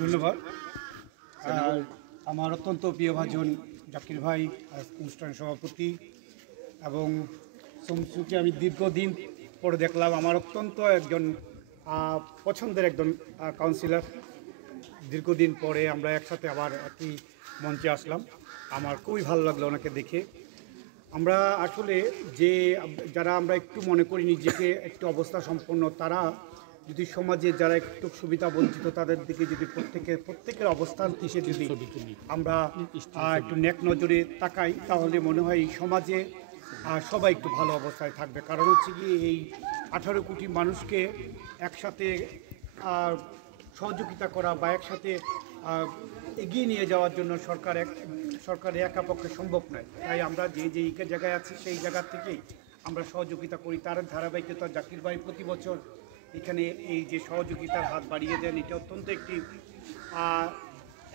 ধন্যবাদ। আমার অত্যন্ত প্রিয় ভাজন জাকির ভাই অনুষ্ঠান সভাপতি এবং সমসুকে আমি দীর্ঘদিন পরে দেখলাম। আমার অত্যন্ত একজন পছন্দের একজন কাউন্সিলর। দীর্ঘদিন পরে আমরা একসাথে আবার একই মঞ্চে আসলাম। আমার খুবই ভালো লাগলো ওনাকে দেখে। আমরা আসলে যারা আমরা একটু মনে করি নিজেকে একটু অবস্থা সম্পন্ন, তারা যদি সমাজে যারা একটু সুবিধা বঞ্চিত তাদের দিকে যদি প্রত্যেকের অবস্থান থেকে যদি আমরা একটু নেক নজরে তাকাই, তাহলে মনে হয় এই সমাজে সবাই একটু ভালো অবস্থায় থাকবে। কারণ হচ্ছে কি, এই 18 কোটি মানুষকে একসাথে সহযোগিতা করা বা একসাথে এগিয়ে নিয়ে যাওয়ার জন্য সরকারের একা পক্ষে সম্ভব নয়। তাই আমরা যে জায়গায় আছি সেই জায়গা থেকেই আমরা সহযোগিতা করি। তার ধারাবাহিকতা জাকির ভাই প্রতি বছর এখানে এই যে সহযোগিতার হাত বাড়িয়ে দেন, এটা অত্যন্ত একটি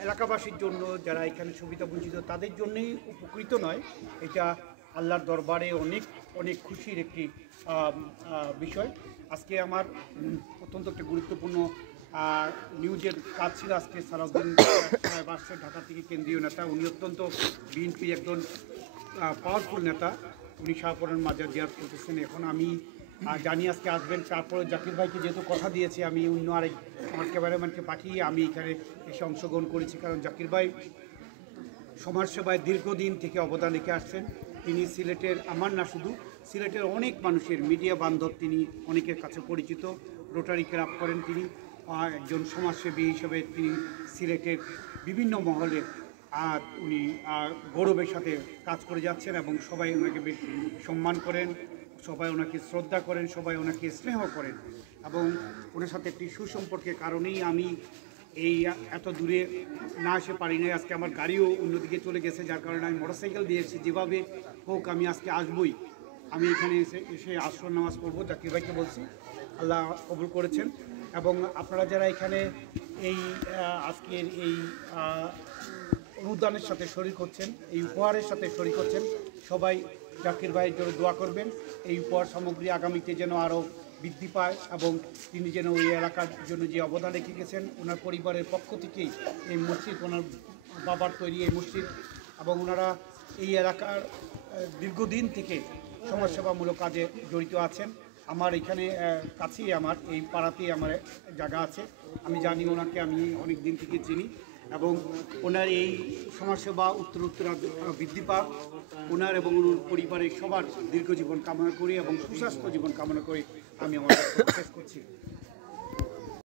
এলাকাবাসীর জন্য, যারা এখানে সুবিধা বঞ্চিত তাদের জন্যই উপকৃত নয়, এটা আল্লাহর দরবারে অনেক অনেক খুশির একটি বিষয়। আজকে আমার অত্যন্ত একটি গুরুত্বপূর্ণ নিউজের কাজ ছিল। আজকে সালাউদ্দিন সাহেব আসছে, ঢাকা থেকে কেন্দ্রীয় নেতা। উনি অত্যন্ত বিএনপির একজন পাওয়ারফুল নেতা। উনি শাহপুরের মাজার জিয়ারত করতেছেন। এখন আমি জানি আজকে আসবেন। তারপরে জাকির ভাইকে যেহেতু কথা দিয়েছি, আমি অন্য আরেক আমার ক্যামেরাম্যানকে পাঠিয়ে আমি এখানে এসে অংশগ্রহণ করেছি। কারণ জাকির ভাই সমাজসেবায় দীর্ঘদিন থেকে অবদান রেখে আসছেন। তিনি সিলেটের, আমার না শুধু সিলেটের অনেক মানুষের মিডিয়া বান্ধব, তিনি অনেকের কাছে পরিচিত। রোটারি ক্লাব করেন তিনি। একজন সমাজসেবী হিসেবে তিনি সিলেটের বিভিন্ন মহলে উনি গৌরবের সাথে কাজ করে যাচ্ছেন এবং সবাই ওনাকে বেশ সম্মান করেন, সবাই ওনাকে শ্রদ্ধা করেন, সবাই ওনাকে স্নেহ করেন এবং ওনার সাথে একটি সুসম্পর্কের কারণেই আমি এই এত দূরে না এসে পারি না। আজকে আমার গাড়িও অন্যদিকে চলে গেছে, যার কারণে আমি মোটরসাইকেল দিয়ে এসেছি। যেভাবে হোক আমি আজকে আসবই। আমি এখানে এসে আসর নামাজ পড়বো। জাকির ভাইকে বলছি, আল্লাহ কবুল করেছেন। এবং আপনারা যারা এখানে এই আজকের এই অনুদানের সাথে শরিক হচ্ছেন, এই উপহারের সাথে শরিক হচ্ছেন, সবাই জাকির ভাইয়ের জন্য দোয়া করবেন। এই উপহার সামগ্রী আগামীতে যেন আরও বৃদ্ধি পায় এবং তিনি যেন ওই এলাকার জন্য যে অবদান রেখে গেছেন, ওনার পরিবারের পক্ষ থেকেই এই মসজিদ, ওনার বাবার তৈরি এই মসজিদ, এবং ওনারা এই এলাকার দীর্ঘদিন থেকে সমাজসেবামূলক কাজে জড়িত আছেন। আমার এখানে কাছেই, আমার এই পাড়াতেই আমার জায়গা আছে। আমি জানি ওনাকে, আমি অনেক দিন থেকে চিনি এবং ওনার এই সমাজসেবা উত্তর বৃদ্ধি পাক। ওনার এবং ওনার পরিবারের সবার দীর্ঘ জীবন কামনা করি এবং সুস্বাস্থ্য জীবন কামনা করি। আমি আমার শেষ করছি।